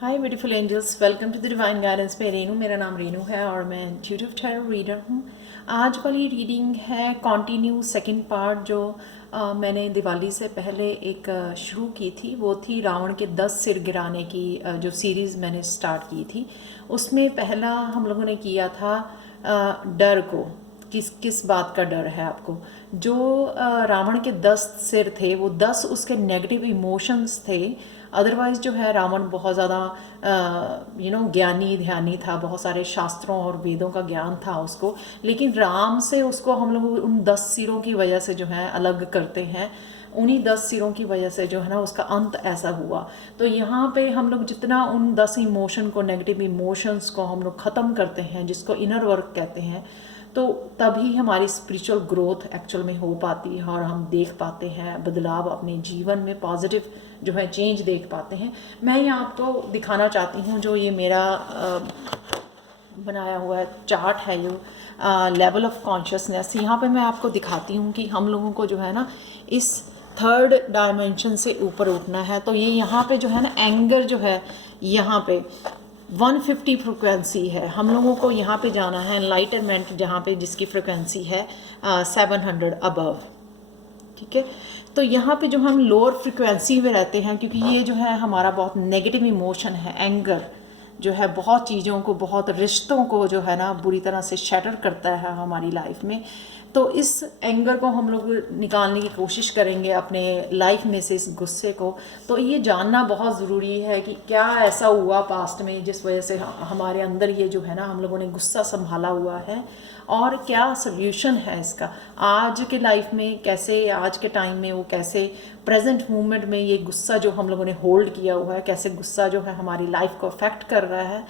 Hi beautiful angels, welcome to the divine guidance पे रेनू। मेरा नाम रेनू है और मैं इंट्यूटिव टैरो रीडर हूँ। आज वाली रीडिंग है कंटिन्यू सेकंड पार्ट जो मैंने दिवाली से पहले एक शुरू की थी। वो थी रावण के 10 सिर गिराने की जो सीरीज़ मैंने स्टार्ट की थी। उसमें पहला हम लोगों ने किया था डर को। किस किस बात का डर है आपको? जो रावण के 10 सिर थे वो 10 उसके नेगेटिव इमोशंस थे। अदरवाइज़ जो है रावण बहुत ज़्यादा ज्ञानी ध्यानी था, बहुत सारे शास्त्रों और वेदों का ज्ञान था उसको। लेकिन राम से उसको हम लोग उन 10 सिरों की वजह से जो है अलग करते हैं। उन्हीं 10 सिरों की वजह से जो है ना उसका अंत ऐसा हुआ। तो यहाँ पे हम लोग जितना उन 10 इमोशन को, नेगेटिव इमोशंस को हम लोग ख़त्म करते हैं, जिसको इनर वर्क कहते हैं, तो तभी हमारी स्पिरिचुअल ग्रोथ एक्चुअल में हो पाती है और हम देख पाते हैं बदलाव अपने जीवन में, पॉजिटिव जो है चेंज देख पाते हैं। मैं यहाँ आपको दिखाना चाहती हूँ जो ये मेरा बनाया हुआ चार्ट है, ये लेवल ऑफ कॉन्शियसनेस। यहाँ पे मैं आपको दिखाती हूँ कि हम लोगों को जो है ना इस थर्ड डायमेंशन से ऊपर उठना है। तो ये यहाँ पे जो है ना एंगर जो है यहाँ पे 150 फ्रिक्वेंसी है। हम लोगों को यहाँ पे जाना है एनलाइटनमेंट, जहाँ पे जिसकी फ्रिक्वेंसी है 700 अबव। ठीक है, तो यहाँ पे जो हम लोअर फ्रिक्वेंसी में रहते हैं, क्योंकि ये जो है हमारा बहुत नेगेटिव इमोशन है। एंगर जो है बहुत चीज़ों को, बहुत रिश्तों को जो है ना बुरी तरह से शैटर करता है हमारी लाइफ में। तो इस एंगर को हम लोग निकालने की कोशिश करेंगे अपने लाइफ में से, इस गुस्से को। तो ये जानना बहुत ज़रूरी है कि क्या ऐसा हुआ पास्ट में जिस वजह से हमारे अंदर ये जो है ना हम लोगों ने गुस्सा संभाला हुआ है, और क्या सोल्यूशन है इसका आज के लाइफ में, कैसे आज के टाइम में वो कैसे प्रेजेंट मोमेंट में ये गुस्सा जो हम लोगों ने होल्ड किया हुआ है, कैसे गुस्सा जो है हमारी लाइफ को अफेक्ट कर रहा है,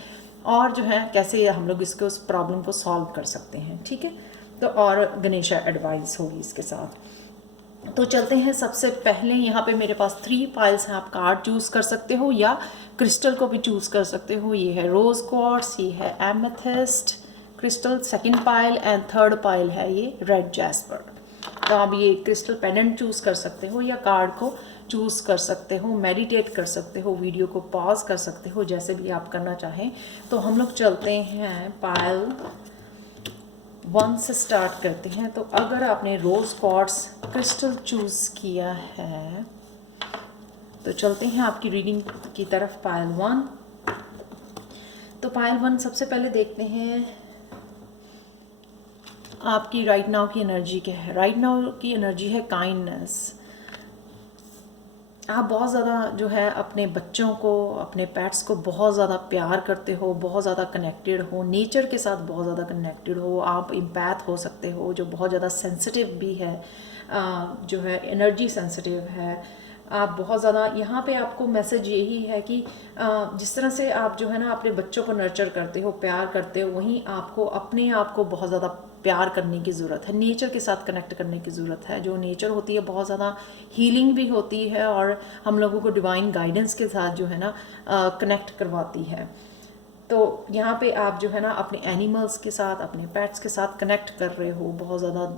और जो है कैसे हम लोग इसको, उस प्रॉब्लम को सॉल्व कर सकते हैं। ठीक है, तो और गणेशा एडवाइस होगी इसके साथ। तो चलते हैं। सबसे पहले यहाँ पे मेरे पास 3 पाइल्स हैं। आप कार्ड चूज़ कर सकते हो या क्रिस्टल को भी चूज़ कर सकते हो। ये है रोज़ क्वार्ट्ज, ये है amethyst crystal second pile, and third pile है ये रेड जैस्पर। तो आप ये क्रिस्टल पेंडेंट चूज़ कर सकते हो या कार्ड को चूज़ कर सकते हो, मेडिटेट कर सकते हो, वीडियो को पॉज कर सकते हो, जैसे भी आप करना चाहें। तो हम लोग चलते हैं पाइल 1 से स्टार्ट करते हैं। तो अगर आपने रोज़ क्वार्ट्ज क्रिस्टल चूज़ किया है तो चलते हैं आपकी रीडिंग की तरफ। पाइल 1। तो पाइल 1 सबसे पहले देखते हैं आपकी राइट नाउ की एनर्जी क्या है। राइट नाउ की एनर्जी है काइंडनेस। आप बहुत ज़्यादा जो है अपने बच्चों को, अपने पेट्स को बहुत ज़्यादा प्यार करते हो, बहुत ज़्यादा कनेक्टेड हो, नेचर के साथ बहुत ज़्यादा कनेक्टेड हो। आप इम्पैथ हो सकते हो, जो बहुत ज़्यादा सेंसिटिव भी है, जो है एनर्जी सेंसिटिव है। आप बहुत ज़्यादा, यहाँ पे आपको मैसेज यही है कि जिस तरह से आप जो है ना अपने बच्चों को नर्चर करते हो, प्यार करते हो, वहीं आपको अपने आप को बहुत ज़्यादा प्यार करने की ज़रूरत है, नेचर के साथ कनेक्ट करने की ज़रूरत है। जो नेचर होती है बहुत ज़्यादा हीलिंग भी होती है और हम लोगों को डिवाइन गाइडेंस के साथ जो है ना कनेक्ट करवाती है। तो यहाँ पे आप जो है ना अपने एनिमल्स के साथ, अपने पेट्स के साथ कनेक्ट कर रहे हो, बहुत ज़्यादा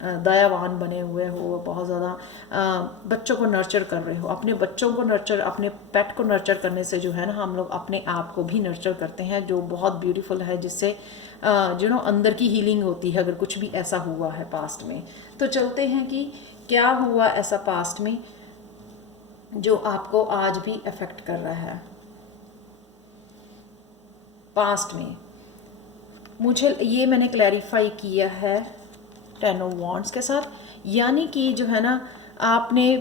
दयावान बने हुए हो, बहुत ज़्यादा बच्चों को नर्चर कर रहे हो। अपने बच्चों को नर्चर, अपने पेट को नर्चर करने से जो है ना हम लोग अपने आप को भी नर्चर करते हैं, जो बहुत ब्यूटीफुल है, जिससे जो ना अंदर की हीलिंग होती है अगर कुछ भी ऐसा हुआ है पास्ट में। तो चलते हैं कि क्या हुआ ऐसा पास्ट में जो आपको आज भी अफेक्ट कर रहा है। पास्ट में मुझे ये मैंने क्लैरिफाई किया है 10 ऑफ वॉन्ड्स के साथ, यानी कि जो है ना आपने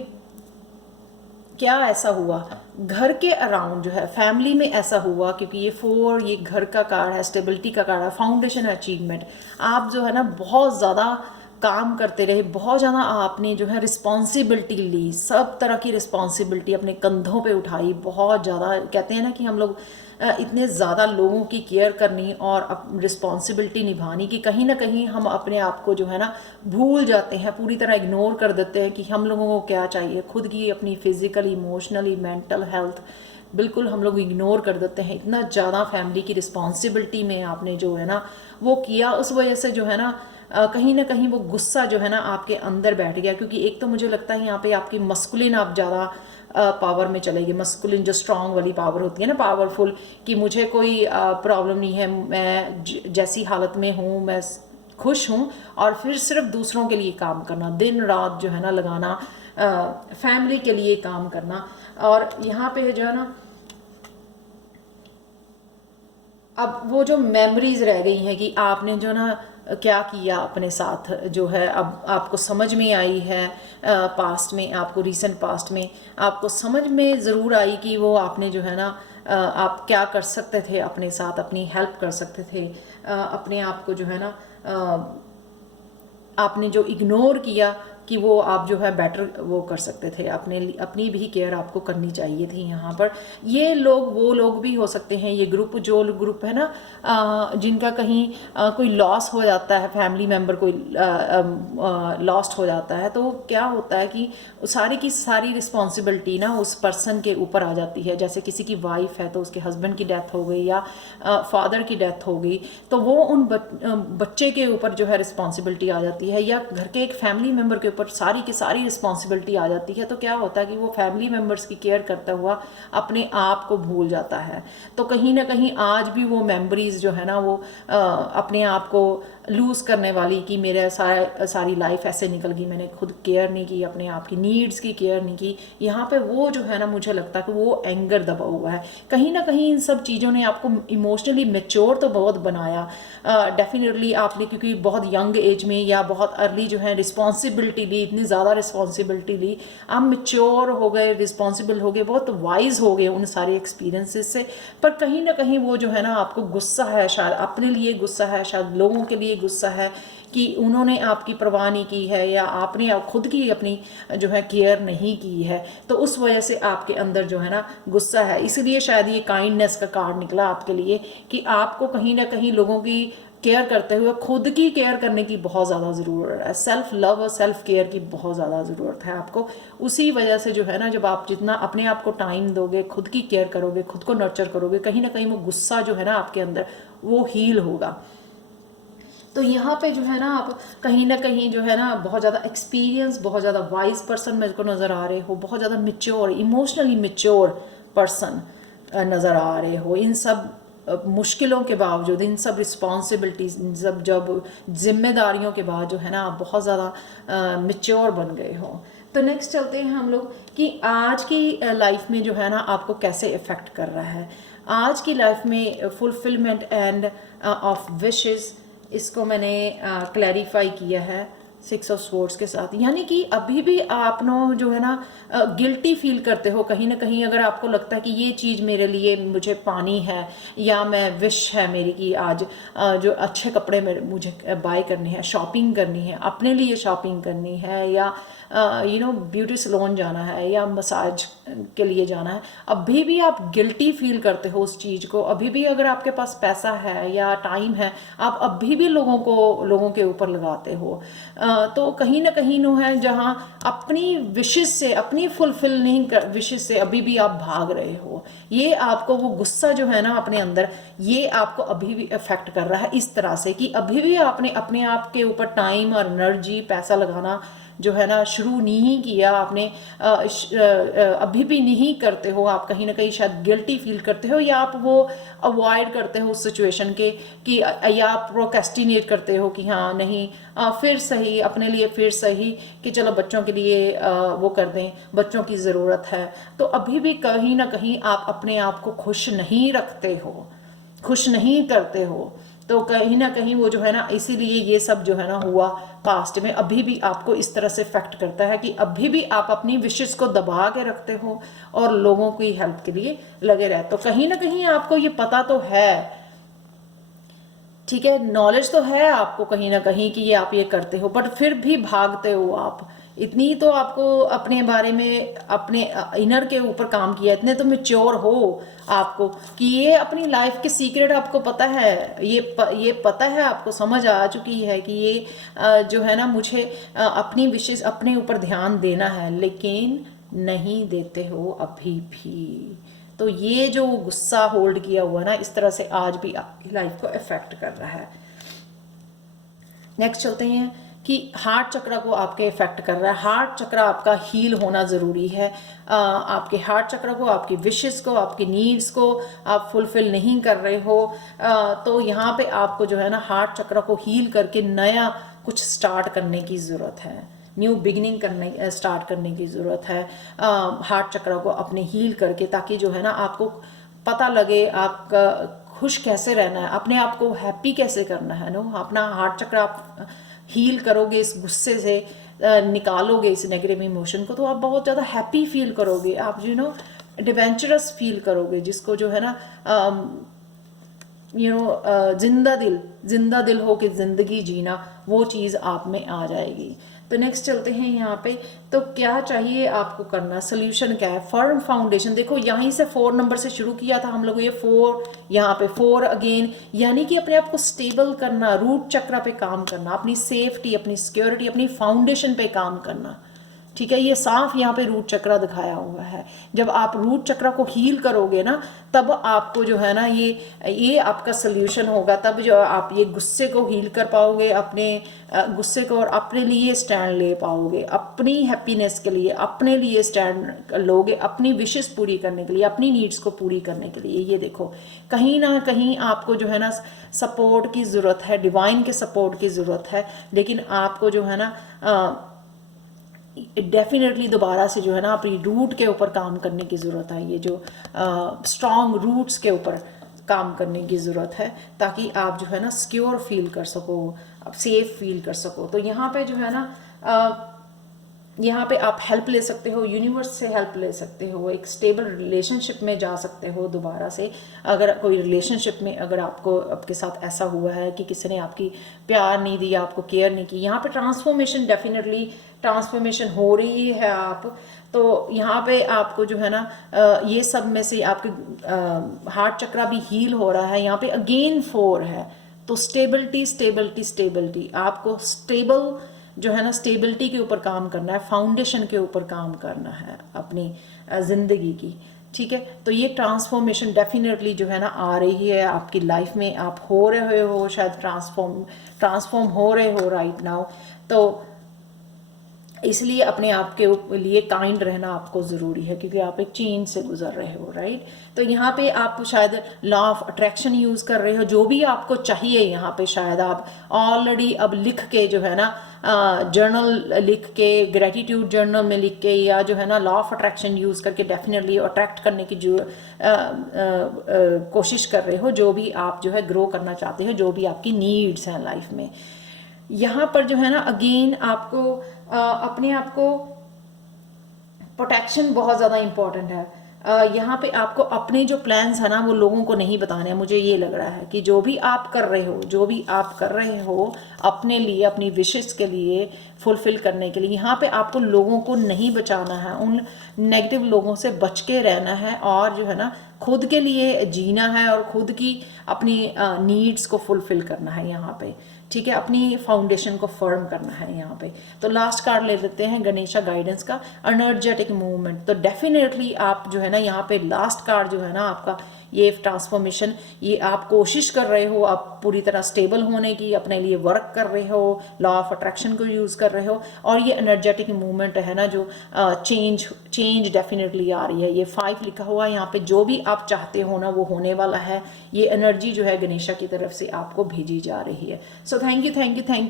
क्या ऐसा हुआ घर के अराउंड, जो है फैमिली में ऐसा हुआ, क्योंकि ये 4 ये घर का कार्ड है, स्टेबिलिटी का कार्ड है, फाउंडेशन, अचीवमेंट। आप जो है ना बहुत ज़्यादा काम करते रहे, बहुत ज़्यादा आपने जो है रिस्पॉन्सिबिलिटी ली, सब तरह की रिस्पॉन्सिबिलिटी अपने कंधों पे उठाई। बहुत ज़्यादा कहते हैं ना कि हम लोग इतने ज़्यादा लोगों की केयर करनी और रिस्पॉन्सिबिलिटी निभानी कि कहीं ना कहीं हम अपने आप को जो है ना भूल जाते हैं, पूरी तरह इग्नोर कर देते हैं कि हम लोगों को क्या चाहिए। खुद की अपनी फिजिकली, इमोशनली, मेंटल हेल्थ बिल्कुल हम लोग इग्नोर कर देते हैं। इतना ज़्यादा फैमिली की रिस्पॉन्सिबिलिटी में आपने जो है ना वो किया, उस वजह से जो है ना कहीं वो गुस्सा जो है ना आपके अंदर बैठ गया। क्योंकि एक तो मुझे लगता है यहाँ पे आपकी मस्कुलिन आप ज़्यादा पावर में चले गए, मस्कुलिन जो स्ट्रांग वाली पावर होती है ना, पावरफुल, कि मुझे कोई प्रॉब्लम नहीं है, मैं जैसी हालत में हूँ मैं खुश हूँ, और फिर सिर्फ दूसरों के लिए काम करना, दिन रात जो है ना लगाना, फैमिली के लिए काम करना। और यहाँ पे जो है ना अब वो जो मेमोरीज रह गई हैं कि आपने जो ना क्या किया अपने साथ, जो है अब आपको समझ में आई है, पास्ट में, आपको रीसेंट पास्ट में आपको समझ में ज़रूर आई कि वो आपने जो है ना आप क्या कर सकते थे अपने साथ, अपनी हेल्प कर सकते थे, अपने आप को जो है ना आपने जो इग्नोर किया कि वो आप जो है बेटर वो कर सकते थे, अपनी भी केयर आपको करनी चाहिए थी। यहाँ पर ये लोग वो लोग भी हो सकते हैं, ये जो ग्रुप है ना जिनका कहीं कोई लॉस हो जाता है, फैमिली मेम्बर कोई लॉस्ट हो जाता है, तो क्या होता है कि सारी की सारी रिस्पॉन्सिबिलिटी ना उस पर्सन के ऊपर आ जाती है। जैसे किसी की वाइफ है तो उसके हस्बैंड की डेथ हो गई या फादर की डेथ हो गई, तो वो उन बच्चे के ऊपर जो है रिस्पॉन्सिबिलिटी आ जाती है, या घर के एक फैमिली मेम्बर के पर सारी की सारी रिस्पॉन्सिबिलिटी आ जाती है। तो क्या होता है कि वो फैमिली मेम्बर्स की केयर करता हुआ अपने आप को भूल जाता है। तो कहीं ना कहीं आज भी वो मेमोरीज जो है ना वो अपने आप को लूज़ करने वाली, कि मेरा सारी लाइफ ऐसे निकल गई, मैंने खुद केयर नहीं की, अपने आप की नीड्स की केयर नहीं की। यहाँ पे वो जो है ना मुझे लगता है कि वो एंगर दबा हुआ है कहीं ना कहीं। इन सब चीज़ों ने आपको इमोशनली मेच्योर तो बहुत बनाया, डेफिनेटली आपने, क्योंकि बहुत यंग एज में या बहुत अर्ली जो है रिस्पॉन्सिबिलिटी ली, इतनी ज़्यादा रिस्पॉन्सिबिलिटी ली, आप मेच्योर हो गए, रिस्पॉन्सिबल हो गए, बहुत वाइज हो गए उन सारे एक्सपीरियंसेस से। पर कहीं ना कहीं वो जो है ना आपको गुस्सा है, शायद अपने लिए गुस्सा है, शायद लोगों के लिए गुस्सा है कि उन्होंने आपकी परवाह नहीं की है, या आपने खुद की अपनी जो है केयर नहीं की है, तो उस वजह से आपके अंदर जो है ना गुस्सा है। इसलिए शायद ये काइंडनेस का कार्ड निकला आपके लिए, कि आपको कहीं ना कहीं लोगों की केयर करते हुए खुद की केयर करने की बहुत ज़्यादा ज़रूरत है। सेल्फ लव और सेल्फ केयर की बहुत ज़्यादा ज़रूरत है आपको। उसी वजह से जो है ना, जब आप जितना अपने आप को टाइम दोगे, खुद की केयर करोगे, खुद को नर्चर करोगे, कहीं ना कहीं वो गुस्सा जो है ना आपके अंदर वो हील होगा। तो यहाँ पे जो है ना आप कहीं ना कहीं जो है ना बहुत ज़्यादा एक्सपीरियंस, बहुत ज़्यादा वाइज पर्सन मेरे को नज़र आ रहे हो, बहुत ज़्यादा मेच्योर, इमोशनली मेच्योर पर्सन नज़र आ रहे हो। इन सब मुश्किलों के बावजूद, इन सब रिस्पॉन्सिबिलिटीज़, इन सब जब जिम्मेदारियों के बाद जो है ना आप बहुत ज़्यादा मेच्योर बन गए हो। तो नेक्स्ट चलते हैं हम लोग कि आज की लाइफ में जो है ना आपको कैसे इफ़ेक्ट कर रहा है। आज की लाइफ में फुलफिलमेंट एंड ऑफ विशेस, इसको मैंने क्लैरिफाई किया है 6 ऑफ स्वॉर्ड्स के साथ। यानी कि अभी भी आप जो है ना गिल्टी फील करते हो कहीं ना कहीं, अगर आपको लगता है कि ये चीज़ मेरे लिए मुझे पानी है, या मैं विश है मेरी कि आज जो अच्छे कपड़े मेरे मुझे बाय करने हैं, शॉपिंग करनी है, अपने लिए शॉपिंग करनी है, या ब्यूटी सलोन जाना है, या मसाज के लिए जाना है, अभी भी आप गिल्टी फील करते हो उस चीज़ को। अभी भी अगर आपके पास पैसा है या टाइम है, आप अभी भी लोगों के ऊपर लगाते हो। तो कहीं ना कहीं है जहाँ अपनी विशेस से, अपनी फुलफिल नहीं कर विशेस से अभी भी आप भाग रहे हो। ये आपको वो गुस्सा जो है ना अपने अंदर, ये आपको अभी भी इफेक्ट कर रहा है इस तरह से कि अभी भी आपने अपने आप के ऊपर टाइम और एनर्जी, पैसा लगाना जो है ना शुरू नहीं किया आपने, अभी भी नहीं करते हो। आप कहीं ना कहीं शायद गिल्टी फील करते हो, या आप वो अवॉइड करते हो उस सिचुएशन के, कि या आप प्रोक्रेस्टिनेट करते हो कि हाँ नहीं फिर सही, अपने लिए फिर सही, कि चलो बच्चों के लिए वो कर दें, बच्चों की ज़रूरत है। तो अभी भी कहीं ना कहीं आप अपने आप को खुश नहीं रखते हो, खुश नहीं करते हो। तो कहीं ना कहीं वो जो है ना, इसीलिए ये सब जो है ना हुआ पास्ट में, अभी भी आपको इस तरह से इफेक्ट करता है कि अभी भी आप अपनी विशेस को दबा के रखते हो और लोगों की हेल्प के लिए लगे रहते हो। तो कहीं ना कहीं आपको ये पता तो है, ठीक है, नॉलेज तो है आपको कहीं ना कहीं कि ये आप ये करते हो, बट फिर भी भागते हो आप। इतनी तो आपको अपने बारे में, अपने इनर के ऊपर काम किया, इतने तो मैच्योर हो आपको कि ये अपनी लाइफ के सीक्रेट आपको पता है, ये पता है, आपको समझ आ चुकी है कि ये जो है ना मुझे अपनी विशेष अपने ऊपर ध्यान देना है, लेकिन नहीं देते हो अभी भी। तो ये जो गुस्सा होल्ड किया हुआ ना, इस तरह से आज भी आपकी लाइफ को इफेक्ट कर रहा है। नेक्स्ट चलते हैं कि हार्ट चक्र को आपके इफेक्ट कर रहा है। हार्ट चक्र आपका हील होना ज़रूरी है। आपके हार्ट चक्र को, आपकी विशेस को, आपकी नीड्स को आप फुलफिल नहीं कर रहे हो, तो यहाँ पे आपको जो है ना हार्ट चक्र को हील करके नया कुछ स्टार्ट करने की ज़रूरत है, न्यू बिगिनिंग करने स्टार्ट करने की ज़रूरत है हार्ट चक्र को अपने हील करके, ताकि जो है ना आपको पता लगे आपका खुश कैसे रहना है, अपने आप को हैप्पी कैसे करना है। नो, अपना हार्ट चक्र आप हील करोगे, इस गुस्से से निकालोगे इस नेगेटिव इमोशन को, तो आप बहुत ज़्यादा हैप्पी फील करोगे, आप एडवेंचरस फील करोगे, जिसको जो है ना जिंदा दिल हो के ज़िंदगी जीना, वो चीज़ आप में आ जाएगी। तो नेक्स्ट चलते हैं यहाँ पे। तो क्या चाहिए आपको करना, सोल्यूशन क्या है? Firm foundation. देखो यहीं से 4 नंबर से शुरू किया था हम लोग, ये 4 यहाँ पे 4 अगेन, यानी कि अपने आप को स्टेबल करना, रूट चक्र पे काम करना, अपनी सेफ्टी, अपनी सिक्योरिटी, अपनी फाउंडेशन पे काम करना। ठीक है, ये साफ यहाँ पे रूट चक्र दिखाया हुआ है। जब आप रूट चक्र को हील करोगे ना, तब आपको जो है ना ये आपका सोल्यूशन होगा। तब जो आप ये गुस्से को हील कर पाओगे, अपने गुस्से को, और अपने लिए स्टैंड ले पाओगे, अपनी हैप्पीनेस के लिए अपने लिए स्टैंड लोगे, अपनी विशेस पूरी करने के लिए, अपनी नीड्स को पूरी करने के लिए। ये देखो कहीं ना कहीं आपको जो है ना सपोर्ट की ज़रूरत है, डिवाइन के सपोर्ट की ज़रूरत है, लेकिन आपको जो है ना डेफिनेटली दोबारा से जो है ना अपनी रूट के ऊपर काम करने की ज़रूरत है। ये जो स्ट्रॉन्ग रूट्स के ऊपर काम करने की ज़रूरत है, ताकि आप जो है ना सिक्योर फील कर सको, आप सेफ फील कर सको। तो यहाँ पे जो है ना यहाँ पे आप हेल्प ले सकते हो, यूनिवर्स से हेल्प ले सकते हो, एक स्टेबल रिलेशनशिप में जा सकते हो दोबारा से। अगर कोई रिलेशनशिप में अगर आपके साथ ऐसा हुआ है कि किसी ने आपकी प्यार नहीं दिया, आपको केयर नहीं की, यहाँ पे ट्रांसफॉर्मेशन, डेफिनेटली ट्रांसफॉर्मेशन हो रही है। आप तो यहाँ पे आपको जो है ना ये सब में से आपके हार्ट चक्र भी हील हो रहा है। यहाँ पे अगेन 4 है, तो स्टेबिलिटी स्टेबिलिटी स्टेबिलिटी, आपको स्टेबल जो है ना स्टेबिलिटी के ऊपर काम करना है, फाउंडेशन के ऊपर काम करना है अपनी ज़िंदगी की। ठीक है, तो ये ट्रांसफॉर्मेशन डेफिनेटली जो है ना आ रही है आपकी लाइफ में, आप हो रहे हो शायद ट्रांसफॉर्म हो रहे हो राइट नाउ। तो इसलिए अपने आप के लिए काइंड रहना आपको ज़रूरी है, क्योंकि आप एक चेंज से गुजर रहे हो, राइट। तो यहाँ पे आप शायद लॉ ऑफ अट्रैक्शन यूज़ कर रहे हो, जो भी आपको चाहिए यहाँ पे शायद आप ऑलरेडी अब लिख के जो है ना जर्नल लिख के, ग्रेटिट्यूड जर्नल में लिख के, या जो है ना लॉ ऑफ अट्रैक्शन यूज़ करके डेफिनेटली अट्रैक्ट करने की जो कोशिश कर रहे हो, जो भी आप जो है ग्रो करना चाहते हो, जो भी आपकी नीड्स हैं लाइफ में। यहाँ पर जो है ना अगेन आपको अपने आप को प्रोटेक्शन बहुत ज़्यादा इम्पॉर्टेंट है। यहाँ पे आपको अपने जो प्लान्स है ना वो लोगों को नहीं बताने हैं। मुझे ये लग रहा है कि जो भी आप कर रहे हो अपने लिए, अपनी विशेस के लिए फुलफिल करने के लिए, यहाँ पे आपको लोगों को नहीं बचाना है, उन नेगेटिव लोगों से बच के रहना है, और जो है ना खुद के लिए जीना है, और खुद की अपनी नीड्स को फुलफिल करना है यहाँ पे। ठीक है, अपनी फाउंडेशन को फर्म करना है यहाँ पे। तो लास्ट कार्ड ले लेते हैं गणेशा गाइडेंस का, एनर्जेटिक मूवमेंट। तो डेफिनेटली आप जो है ना यहाँ पे लास्ट कार्ड जो है ना आपका ये ट्रांसफॉर्मेशन, ये आप कोशिश कर रहे हो, आप पूरी तरह स्टेबल होने की, अपने लिए वर्क कर रहे हो, लॉ ऑफ अट्रैक्शन को यूज़ कर रहे हो, और ये एनर्जेटिक मूवमेंट है ना जो चेंज डेफिनेटली आ रही है। ये 5 लिखा हुआ है यहाँ पे, जो भी आप चाहते हो ना वो होने वाला है। ये एनर्जी जो है गणेशा की तरफ से आपको भेजी जा रही है। सो thank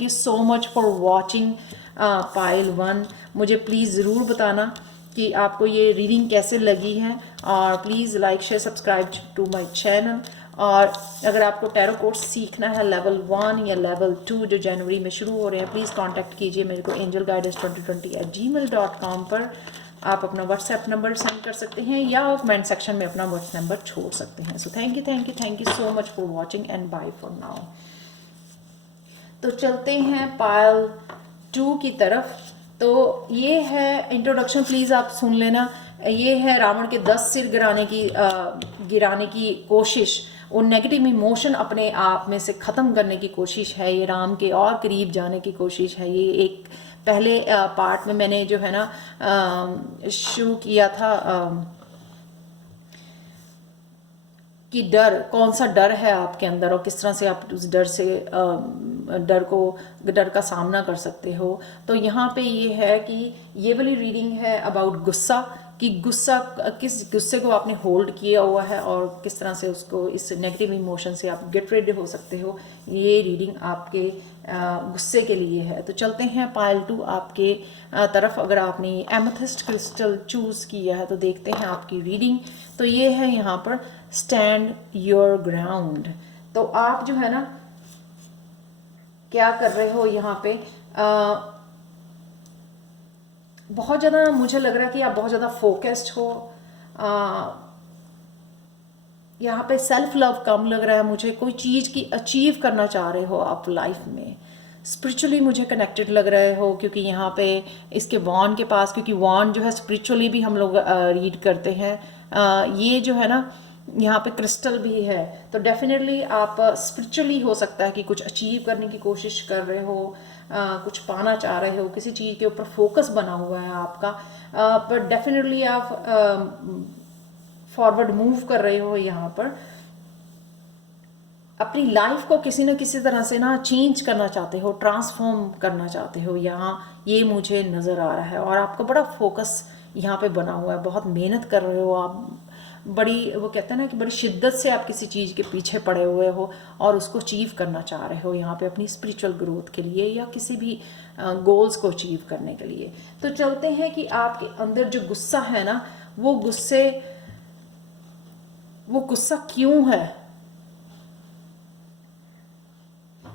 you so much for watching pile 1। मुझे प्लीज़ ज़रूर बताना कि आपको ये रीडिंग कैसे लगी है, और please like share subscribe to my channel. और अगर आपको टैरो कोर्स सीखना है लेवल 1 या लेवल 2 जो जनवरी में शुरू हो रहे हैं, प्लीज़ कांटेक्ट कीजिए मेरे को angelguidance2020@gmail.com पर। आप अपना व्हाट्सएप नंबर सेंड कर सकते हैं, या कमेंट सेक्शन में अपना व्हाट्सएप नंबर छोड़ सकते हैं। So thank you so much for watching and bye for now. तो चलते हैं पाइल 2 की तरफ। तो ये है इंट्रोडक्शन, प्लीज़ आप सुन लेना। ये है रावण के 10 सिर गिराने की कोशिश, वो नेगेटिव इमोशन अपने आप में से ख़त्म करने की कोशिश है, ये राम के और करीब जाने की कोशिश है। ये एक पहले पार्ट में मैंने जो है ना शुरू किया था कि डर, कौन सा डर है आपके अंदर और किस तरह से आप उस डर से डर का सामना कर सकते हो। तो यहाँ पे ये है कि ये वाली रीडिंग है अबाउट गुस्सा, कि गुस्सा, किस गुस्से को आपने होल्ड किया हुआ है और किस तरह से उसको, इस नेगेटिव इमोशन से आप गेट रेडी हो सकते हो। ये रीडिंग आपके गुस्से के लिए है। तो चलते हैं पाइल 2 आपके तरफ। अगर आपने एमेथिस्ट क्रिस्टल चूज़ किया है तो देखते हैं आपकी रीडिंग। तो ये है यहाँ पर स्टैंड योर ग्राउंड। तो आप जो है ना क्या कर रहे हो यहाँ पे, बहुत ज़्यादा मुझे लग रहा है कि आप बहुत ज़्यादा फोकस्ड हो। यहाँ पे सेल्फ लव कम लग रहा है मुझे, कोई चीज़ की अचीव करना चाह रहे हो आप लाइफ में। स्पिरिचुअली मुझे कनेक्टेड लग रहे हो, क्योंकि यहाँ पे इसके वॉन के पास, क्योंकि वॉन जो है स्पिरिचुअली भी हम लोग रीड करते हैं। ये जो है ना यहाँ पे क्रिस्टल भी है, तो डेफिनेटली आप स्पिरिचुअली हो सकता है कि कुछ अचीव करने की कोशिश कर रहे हो, कुछ पाना चाह रहे हो, किसी चीज़ के ऊपर फोकस बना हुआ है आपका, पर डेफिनेटली आप फॉरवर्ड मूव कर रहे हो। यहाँ पर अपनी लाइफ को किसी न किसी तरह से ना चेंज करना चाहते हो, ट्रांसफॉर्म करना चाहते हो, यहाँ ये मुझे नज़र आ रहा है। और आपका बड़ा फोकस यहाँ पे बना हुआ है, बहुत मेहनत कर रहे हो आप, बड़ी, वो कहते हैं ना कि बड़ी शिद्दत से आप किसी चीज़ के पीछे पड़े हुए हो और उसको अचीव करना चाह रहे हो यहाँ पे अपनी स्पिरिचुअल ग्रोथ के लिए या किसी भी गोल्स को अचीव करने के लिए। तो चलते हैं कि आपके अंदर जो गुस्सा है ना, वो गुस्सा क्यों है,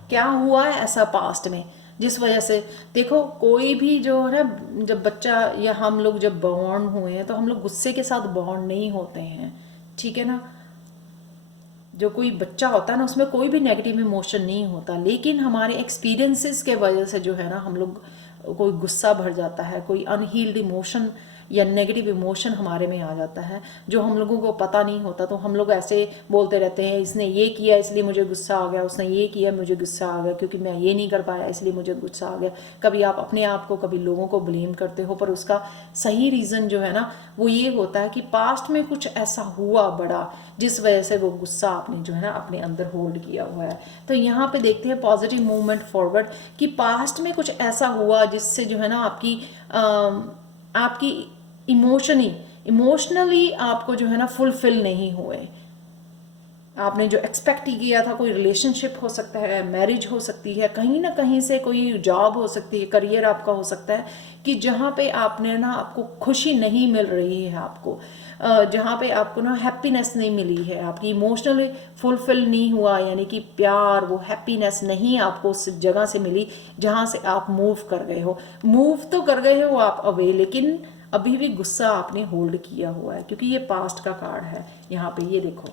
क्या हुआ है ऐसा पास्ट में जिस वजह से। देखो कोई भी जो है ना, जब बच्चा या हम लोग जब बॉर्न हुए हैं तो हम लोग गुस्से के साथ बॉर्न नहीं होते हैं, ठीक है ना। जो कोई बच्चा होता है ना उसमें कोई भी नेगेटिव इमोशन नहीं होता, लेकिन हमारे एक्सपीरियंसेस के वजह से जो है ना हम लोग, कोई गुस्सा भर जाता है, कोई अनहील्ड इमोशन या नेगेटिव इमोशन हमारे में आ जाता है जो हम लोगों को पता नहीं होता। तो हम लोग ऐसे बोलते रहते हैं, इसने ये किया इसलिए मुझे गुस्सा आ गया, उसने ये किया मुझे गुस्सा आ गया, क्योंकि मैं ये नहीं कर पाया इसलिए मुझे गुस्सा आ गया। कभी आप अपने आप को, कभी लोगों को ब्लेम करते हो, पर उसका सही रीज़न जो है ना वो ये होता है कि पास्ट में कुछ ऐसा हुआ बड़ा जिस वजह से वो गुस्सा आपने जो है ना अपने अंदर होल्ड किया हुआ है। तो यहाँ पे देखते हैं पॉजिटिव मूवमेंट फॉरवर्ड, कि पास्ट में कुछ ऐसा हुआ जिससे जो है ना आपकी इमोशनली आपको जो है ना फुलफिल नहीं हुए। आपने जो एक्सपेक्ट किया था, कोई रिलेशनशिप हो सकता है, मैरिज हो सकती है, कहीं ना कहीं से कोई जॉब हो सकती है, करियर आपका हो सकता है, कि जहाँ पे आपने ना आपको खुशी नहीं मिल रही है, आपको जहाँ पे आपको ना हैप्पीनेस नहीं मिली है, आपकी इमोशनली फुलफिल नहीं हुआ, यानी कि प्यार, वो हैप्पीनेस नहीं आपको उस जगह से मिली जहाँ से आप मूव कर गए हो। मूव तो कर गए हो आप अवे, लेकिन अभी भी गुस्सा आपने होल्ड किया हुआ है, क्योंकि ये पास्ट का कार्ड है। यहाँ पे ये देखो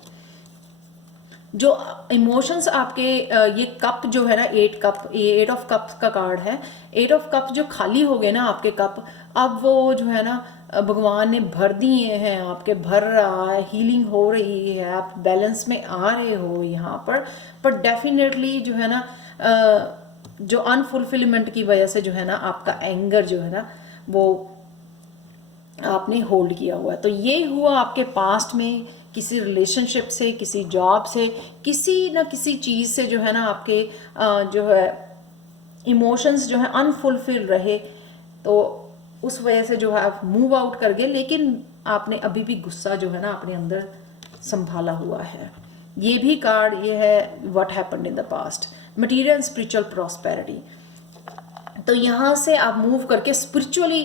जो इमोशंस आपके, ये कप जो है ना, 8 ऑफ कप का कार्ड है। 8 ऑफ कप जो खाली हो गए ना आपके कप, अब वो जो है ना भगवान ने भर दिए हैं, आपके भर रहा है, हीलिंग हो रही है, आप बैलेंस में आ रहे हो यहाँ पर डेफिनेटली जो है ना जो अनफुलफिलमेंट की वजह से जो है ना आपका एंगर जो है ना वो आपने होल्ड किया हुआ है। तो ये हुआ आपके पास्ट में, किसी रिलेशनशिप से, किसी जॉब से, किसी न किसी चीज़ से जो है ना आपके जो है इमोशंस जो है अनफुलफिल रहे, तो उस वजह से जो है आप मूव आउट कर गए, लेकिन आपने अभी भी गुस्सा जो है ना अपने अंदर संभाला हुआ है। ये भी कार्ड ये है what happened in the past, material and spiritual prosperity. तो यहाँ से आप मूव करके स्पिरिचुअल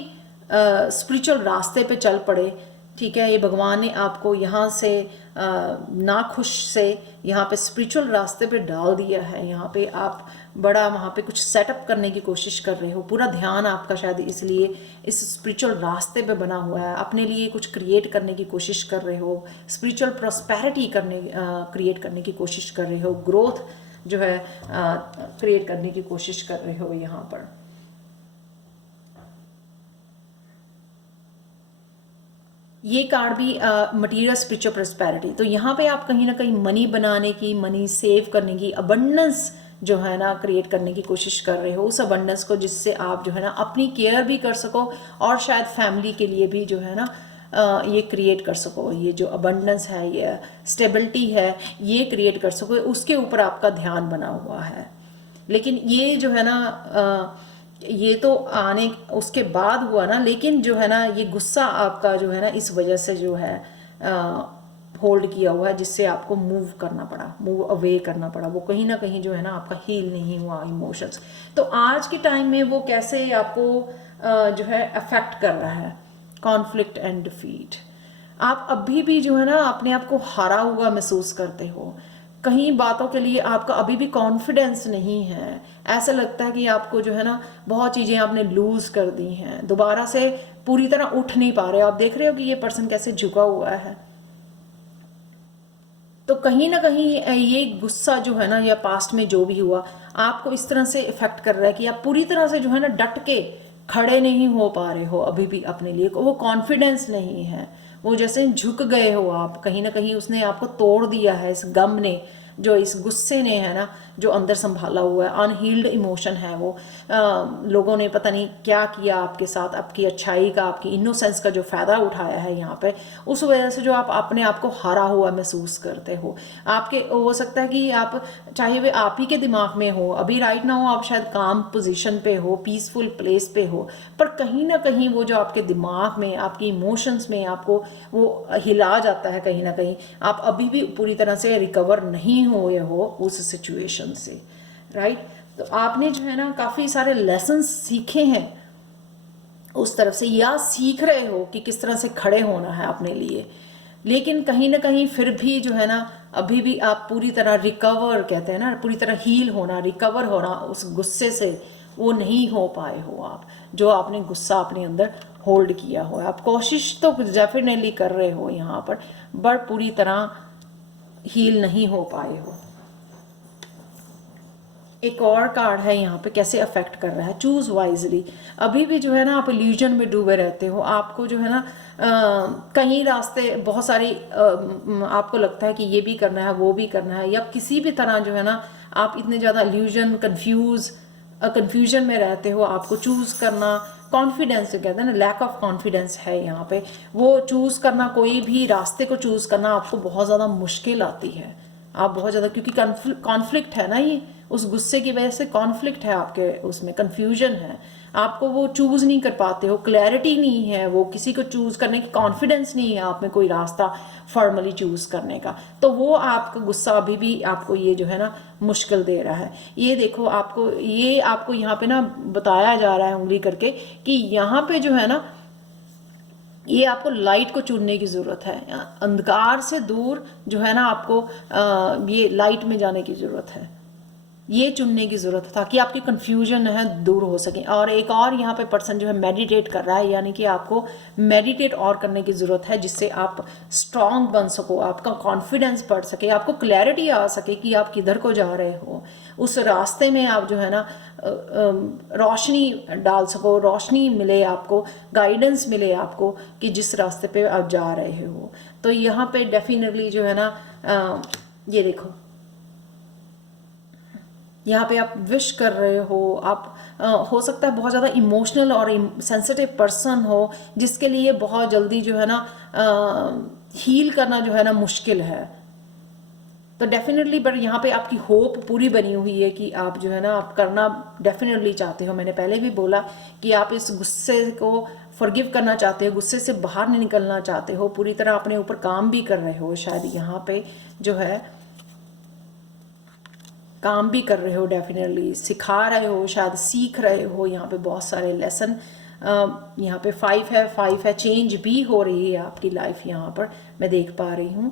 रास्ते पे चल पड़े, ठीक है। ये भगवान ने आपको यहाँ से नाखुश से यहाँ पे स्पिरिचुअल रास्ते पे डाल दिया है। यहाँ पे आप बड़ा वहाँ पे कुछ सेटअप करने की कोशिश कर रहे हो, पूरा ध्यान आपका शायद इसलिए इस स्पिरिचुअल रास्ते पे बना हुआ है, अपने लिए कुछ क्रिएट करने की कोशिश कर रहे हो, स्पिरिचुअल प्रॉस्पेरिटी क्रिएट करने की कोशिश कर रहे हो, ग्रोथ जो है क्रिएट करने की कोशिश कर रहे हो यहाँ पर। ये कार्ड भी मटीरियल स्पिरिचुअल प्रॉस्पेरिटी। तो यहाँ पे आप कहीं ना कहीं मनी बनाने की, मनी सेव करने की, अबंडेंस जो है ना क्रिएट करने की कोशिश कर रहे हो, उस अबंडेंस को जिससे आप जो है ना अपनी केयर भी कर सको और शायद फैमिली के लिए भी जो है ना ये क्रिएट कर सको। ये जो अबंडेंस है, ये स्टेबिलिटी है, ये क्रिएट कर सको, उसके ऊपर आपका ध्यान बना हुआ है। लेकिन ये जो है ना ये तो आने उसके बाद हुआ ना, लेकिन जो है ना ये गुस्सा आपका जो है ना इस वजह से जो है होल्ड किया हुआ है, जिससे आपको मूव करना पड़ा, मूव अवे करना पड़ा, वो कहीं ना कहीं जो है ना आपका हील नहीं हुआ इमोशंस। तो आज के टाइम में वो कैसे आपको जो है अफेक्ट कर रहा है, कॉन्फ्लिक्ट एंड डिफीट। आप अभी भी जो है ना अपने आप को हारा हुआ महसूस करते हो, कहीं बातों के लिए आपका अभी भी कॉन्फिडेंस नहीं है, ऐसा लगता है कि आपको जो है ना बहुत चीज़ें आपने लूज कर दी हैं, दोबारा से पूरी तरह उठ नहीं पा रहे। आप देख रहे हो कि ये पर्सन कैसे झुका हुआ है। तो कहीं ना कहीं ये गुस्सा जो है ना या पास्ट में जो भी हुआ आपको इस तरह से इफेक्ट कर रहा है कि आप पूरी तरह से जो है ना डट के खड़े नहीं हो पा रहे हो अभी भी अपने लिए, वो कॉन्फिडेंस नहीं है, वो जैसे झुक गए हो आप, कहीं ना कहीं उसने आपको तोड़ दिया है, इस गम ने, जो इस गुस्से ने है ना जो अंदर संभाला हुआ है, अनहील्ड इमोशन है वो। लोगों ने पता नहीं क्या किया आपके साथ, आपकी अच्छाई का, आपकी इनोसेंस का जो फ़ायदा उठाया है यहाँ पे, उस वजह से जो आप अपने आप को हारा हुआ महसूस करते हो। आपके हो सकता है कि आप, चाहे वे आप ही के दिमाग में हो, अभी राइट ना हो, आप शायद काम पोजीशन पे हो, पीसफुल प्लेस पे हो, पर कहीं ना कहीं वो जो आपके दिमाग में, आपके इमोशंस में आपको वो हिला जाता है, कहीं ना कहीं आप अभी भी पूरी तरह से रिकवर नहीं हुए हो उस सिचुएशन से, राइट। तो आपने जो है ना काफ़ी सारे लेसन्स सीखे हैं उस तरफ से, या सीख रहे हो कि किस तरह से खड़े होना है अपने लिए, लेकिन कहीं ना कहीं फिर भी जो है ना अभी भी आप पूरी तरह रिकवर, कहते हैं ना पूरी तरह हील होना, रिकवर होना उस गुस्से से, वो नहीं हो पाए हो आप, जो आपने गुस्सा अपने अंदर होल्ड किया हो। आप कोशिश तो डेफिनेटली कर रहे हो यहाँ पर, बट पूरी तरह हील नहीं हो पाए हो। एक और कार्ड है यहाँ पे, कैसे अफेक्ट कर रहा है, चूज वाइजली। अभी भी जो है ना आप इल्यूजन में डूबे रहते हो, आपको जो है ना कहीं रास्ते बहुत सारी आपको लगता है कि ये भी करना है, वो भी करना है, या किसी भी तरह जो है ना आप इतने ज़्यादा इल्यूजन, कन्फ्यूजन में रहते हो। आपको चूज करना, कॉन्फिडेंस जो कहते हैं ना, लैक ऑफ कॉन्फिडेंस है यहाँ पे, वो चूज करना, कोई भी रास्ते को चूज करना आपको बहुत ज़्यादा मुश्किल आती है। आप बहुत ज़्यादा, क्योंकि कॉन्फ्लिक्ट है ना, ये उस गुस्से की वजह से कॉन्फ्लिक्ट है आपके, उसमें कन्फ्यूजन है, आपको वो चूज़ नहीं कर पाते हो, क्लैरिटी नहीं है, वो किसी को चूज़ करने की कॉन्फिडेंस नहीं है आप में, कोई रास्ता फॉर्मली चूज़ करने का। तो वो आपका गुस्सा अभी भी आपको ये जो है ना मुश्किल दे रहा है। ये देखो, आपको यहाँ पे ना बताया जा रहा है उंगली करके कि यहाँ पे जो है ना ये आपको लाइट को चुनने की ज़रूरत है, अंधकार से दूर जो है ना आपको ये लाइट में जाने की ज़रूरत है, ये चुनने की ज़रूरत है, ताकि आपकी कन्फ्यूजन है दूर हो सके। और एक और यहाँ पे पर्सन जो है मेडिटेट कर रहा है, यानी कि आपको मेडिटेट और करने की ज़रूरत है, जिससे आप स्ट्रांग बन सको, आपका कॉन्फिडेंस बढ़ सके, आपको क्लैरिटी आ सके कि आप किधर को जा रहे हो, उस रास्ते में आप जो है ना रोशनी डाल सको, रोशनी मिले आपको, गाइडेंस मिले आपको कि जिस रास्ते पे आप जा रहे हो। तो यहाँ पे डेफिनेटली जो है ना ये देखो, यहाँ पे आप विश कर रहे हो, आप हो सकता है बहुत ज़्यादा इमोशनल और सेंसिटिव पर्सन हो, जिसके लिए बहुत जल्दी जो है ना हील करना जो है ना मुश्किल है। तो डेफिनेटली, बट यहाँ पे आपकी होप पूरी बनी हुई है कि आप जो है ना आप करना डेफिनेटली चाहते हो। मैंने पहले भी बोला कि आप इस गुस्से को फॉरगिव करना चाहते हो, गुस्से से बाहर नहीं निकलना चाहते हो, पूरी तरह अपने ऊपर काम भी कर रहे हो, शायद यहाँ पे जो है काम भी कर रहे हो, डेफिनेटली सिखा रहे हो, शायद सीख रहे हो यहाँ पे बहुत सारे लेसन। यहाँ पे 5 है, चेंज भी हो रही है आपकी लाइफ, यहाँ पर मैं देख पा रही हूँ।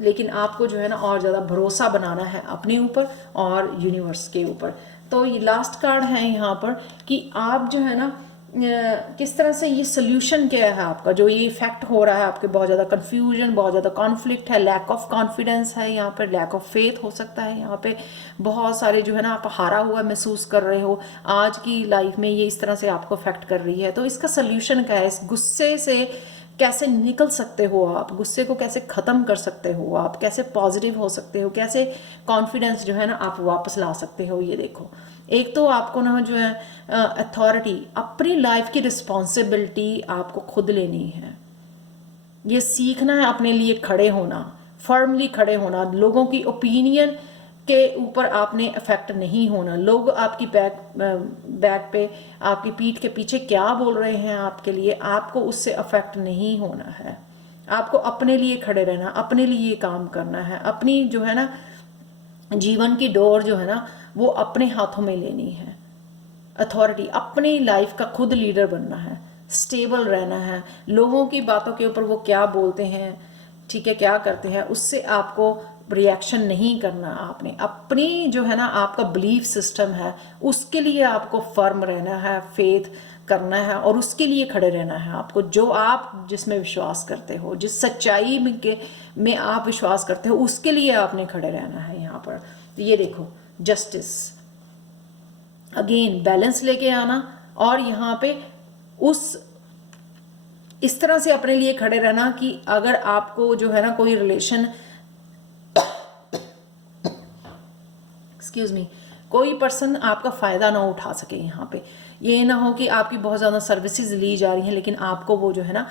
लेकिन आपको जो है ना और ज़्यादा भरोसा बनाना है अपने ऊपर और यूनिवर्स के ऊपर। तो ये लास्ट कार्ड है यहाँ पर कि आप जो है ना किस तरह से, ये सोल्यूशन क्या है आपका, जो ये इफेक्ट हो रहा है आपके, बहुत ज़्यादा कन्फ्यूजन, बहुत ज़्यादा कॉन्फ्लिक्ट है, लैक ऑफ कॉन्फिडेंस है यहाँ पर, लैक ऑफ फेथ हो सकता है यहाँ पे, बहुत सारे जो है ना आप हारा हुआ महसूस कर रहे हो आज की लाइफ में, ये इस तरह से आपको अफेक्ट कर रही है। तो इसका सोल्यूशन क्या है, इस गुस्से से कैसे निकल सकते हो आप, गुस्से को कैसे ख़त्म कर सकते हो आप, कैसे पॉजिटिव हो सकते हो, कैसे कॉन्फिडेंस जो है ना आप वापस ला सकते हो। ये देखो, एक तो आपको ना जो है अथॉरिटी, अपनी लाइफ की रिस्पॉन्सिबिलिटी आपको खुद लेनी है, ये सीखना है अपने लिए खड़े होना, फर्मली खड़े होना, लोगों की ओपिनियन के ऊपर आपने इफेक्ट नहीं होना। लोग आपकी बैक पे, आपकी पीठ के पीछे क्या बोल रहे हैं आपके लिए, आपको उससे अफेक्ट नहीं होना है। आपको अपने लिए खड़े रहना, अपने लिए काम करना है, अपनी जो है ना जीवन की डोर जो है ना वो अपने हाथों में लेनी है। अथॉरिटी, अपनी लाइफ का खुद लीडर बनना है, स्टेबल रहना है। लोगों की बातों के ऊपर वो क्या बोलते हैं, ठीक है, क्या करते हैं, उससे आपको रिएक्शन नहीं करना। आपने अपनी जो है ना आपका बिलीफ सिस्टम है उसके लिए आपको फर्म रहना है, फेथ करना है और उसके लिए खड़े रहना है आपको। जो आप जिसमें विश्वास करते हो, जिस सच्चाई में आप विश्वास करते हो, उसके लिए आपने खड़े रहना है यहाँ पर। तो ये देखो, जस्टिस, अगेन बैलेंस लेके आना, और यहाँ पे इस तरह से अपने लिए खड़े रहना कि अगर आपको जो है ना कोई रिलेशन, एक्सक्यूज मी, कोई पर्सन आपका फ़ायदा ना उठा सके। यहाँ पे ये ना हो कि आपकी बहुत ज़्यादा सर्विसेज ली जा रही हैं लेकिन आपको वो जो है ना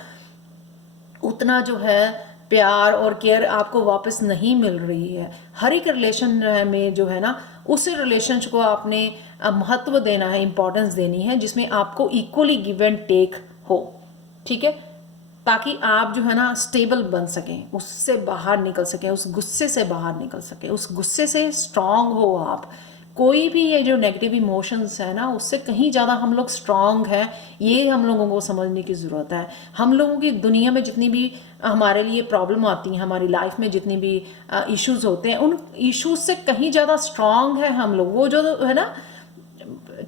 उतना जो है प्यार और केयर आपको वापस नहीं मिल रही है। हर एक रिलेशन में जो है ना उस रिलेशन को आपने महत्व देना है, इंपॉर्टेंस देनी है, जिसमें आपको इक्वली गिव एंड टेक हो, ठीक है, ताकि आप जो है ना स्टेबल बन सकें, उससे बाहर निकल सकें, उस गुस्से से बाहर निकल सकें, उस गुस्से से स्ट्रांग हो आप। कोई भी ये जो नेगेटिव इमोशंस है ना उससे कहीं ज़्यादा हम लोग स्ट्रांग हैं, ये हम लोगों को समझने की ज़रूरत है। हम लोगों की दुनिया में जितनी भी हमारे लिए प्रॉब्लम आती हैं, हमारी लाइफ में जितनी भी इश्यूज होते हैं, उन इश्यूज से कहीं ज़्यादा स्ट्रांग है हम लोग। वो जो है ना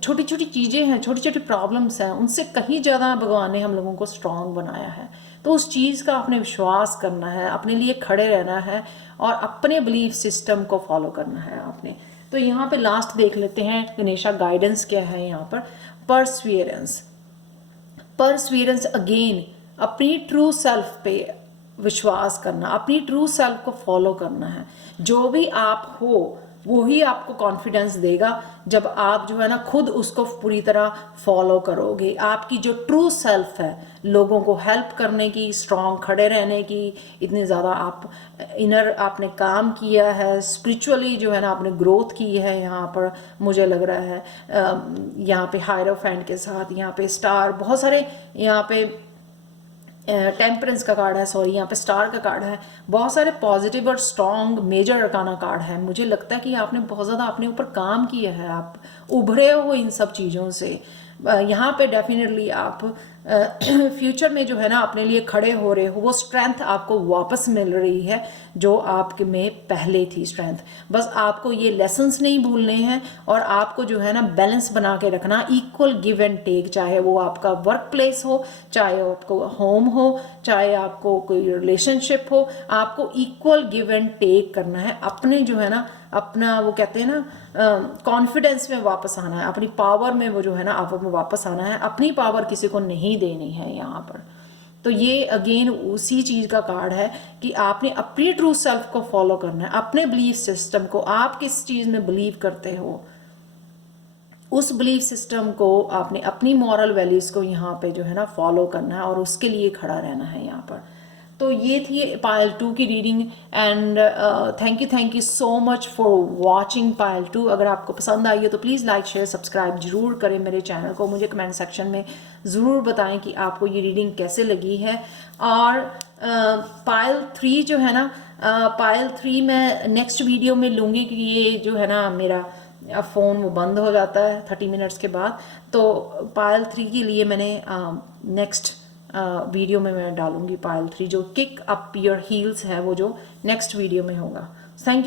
छोटी छोटी चीज़ें हैं, छोटी छोटी प्रॉब्लम्स हैं, उनसे कहीं ज़्यादा भगवान ने हम लोगों को स्ट्रांग बनाया है। तो उस चीज़ का अपने विश्वास करना है, अपने लिए खड़े रहना है और अपने बिलीफ सिस्टम को फॉलो करना है आपने। तो यहाँ पे लास्ट देख लेते हैं गणेशा गाइडेंस क्या है यहाँ पर। परसवियरेंस, परसवियरेंस अगेन अपनी ट्रू सेल्फ पे विश्वास करना, अपनी ट्रू सेल्फ को फॉलो करना है। जो भी आप हो वो ही आपको कॉन्फिडेंस देगा जब आप जो है ना खुद उसको पूरी तरह फॉलो करोगे। आपकी जो ट्रू सेल्फ है, लोगों को हेल्प करने की, स्ट्रांग खड़े रहने की, इतने ज़्यादा आप इनर आपने काम किया है, स्पिरिचुअली जो है ना आपने ग्रोथ की है। यहाँ पर मुझे लग रहा है यहाँ पे हायरोफेंट के साथ, यहाँ पे स्टार, बहुत सारे यहाँ पे टेम्परेंस का कार्ड है, सॉरी यहाँ पे स्टार का कार्ड है, बहुत सारे पॉजिटिव और स्ट्रॉन्ग मेजर अरकाना कार्ड है। मुझे लगता है कि आपने बहुत ज़्यादा अपने ऊपर काम किया है, आप उभरे हो इन सब चीज़ों से। यहाँ पे डेफिनेटली आप फ्यूचर में जो है ना अपने लिए खड़े हो रहे हो, वो स्ट्रेंथ आपको वापस मिल रही है जो आपके में पहले थी स्ट्रेंथ। बस आपको ये लेसन्स नहीं भूलने हैं और आपको जो है ना बैलेंस बना के रखना, इक्वल गिव एंड टेक, चाहे वो आपका वर्क प्लेस हो, चाहे आपको होम हो, चाहे आपको कोई रिलेशनशिप हो, आपको इक्वल गिव एंड टेक करना है। अपने जो है ना अपना वो कहते हैं ना कॉन्फिडेंस में वापस आना है, अपनी पावर में वो जो है ना आप में वापस आना है, अपनी पावर किसी को नहीं देनी है यहाँ पर। तो ये अगेन उसी चीज़ का कार्ड है कि आपने अपनी ट्रू सेल्फ को फॉलो करना है, अपने बिलीफ सिस्टम को, आप किस चीज़ में बिलीव करते हो उस बिलीफ सिस्टम को आपने, अपनी मॉरल वैल्यूज़ को यहाँ पे जो है ना फॉलो करना है और उसके लिए खड़ा रहना है यहाँ पर। तो ये थी पायल 2 की reading and thank you so much for watching Payal 2। अगर आपको पसंद आई है तो प्लीज़ लाइक शेयर सब्सक्राइब ज़रूर करें मेरे चैनल को। मुझे कमेंट सेक्शन में ज़रूर बताएं कि आपको ये रीडिंग कैसे लगी है। और पायल 3 जो है ना, पायल 3 मैं नेक्स्ट वीडियो में लूँगी क्योंकि ये जो है ना मेरा फ़ोन वो बंद हो जाता है 30 मिनट्स के बाद। तो पायल 3 के लिए मैंने नेक्स्ट वीडियो में मैं डालूंगी पायल 3, जो किक अप योर हील्स है, वो जो नेक्स्ट वीडियो में होगा। थैंक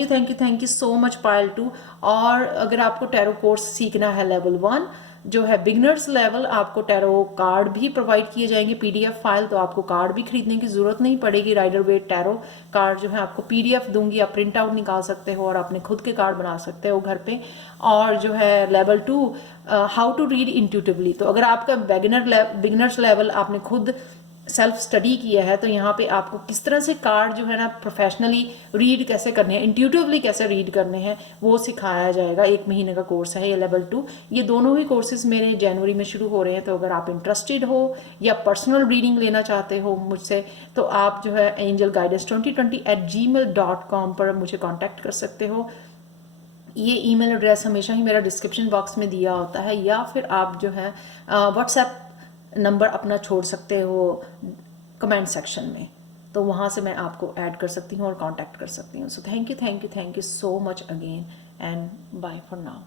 यू सो मच पायल 2। और अगर आपको टैरो कोर्स सीखना है लेवल 1 जो है बिगनर्स लेवल, आपको टैरो कार्ड भी प्रोवाइड किए जाएंगे PDF फाइल, तो आपको कार्ड भी खरीदने की ज़रूरत नहीं पड़ेगी। राइडर वेट टैरो कार्ड जो है आपको PDF दूंगी, आप प्रिंट आउट निकाल सकते हो और अपने खुद के कार्ड बना सकते हो घर पे। और जो है level 2 how to read intuitively, तो अगर आपका बिगनर्स लेवल आपने खुद सेल्फ स्टडी किया है तो यहाँ पे आपको किस तरह से कार्ड जो है ना प्रोफेशनली रीड कैसे करने हैं, इंट्यूटिवली कैसे रीड करने हैं, वो सिखाया जाएगा। 1 महीने का कोर्स है ये लेवल 2। ये दोनों ही कोर्सेज मेरे जनवरी में शुरू हो रहे हैं। तो अगर आप इंटरेस्टेड हो या पर्सनल रीडिंग लेना चाहते हो मुझसे, तो आप जो है angelguidance2020@gmail.com पर मुझे कॉन्टैक्ट कर सकते हो। ये ईमेल एड्रेस हमेशा ही मेरा डिस्क्रिप्शन बॉक्स में दिया होता है, या फिर आप जो है व्हाट्सएप नंबर अपना छोड़ सकते हो कमेंट सेक्शन में, तो वहाँ से मैं आपको ऐड कर सकती हूँ और कांटेक्ट कर सकती हूँ। So thank you so much again and bye for now.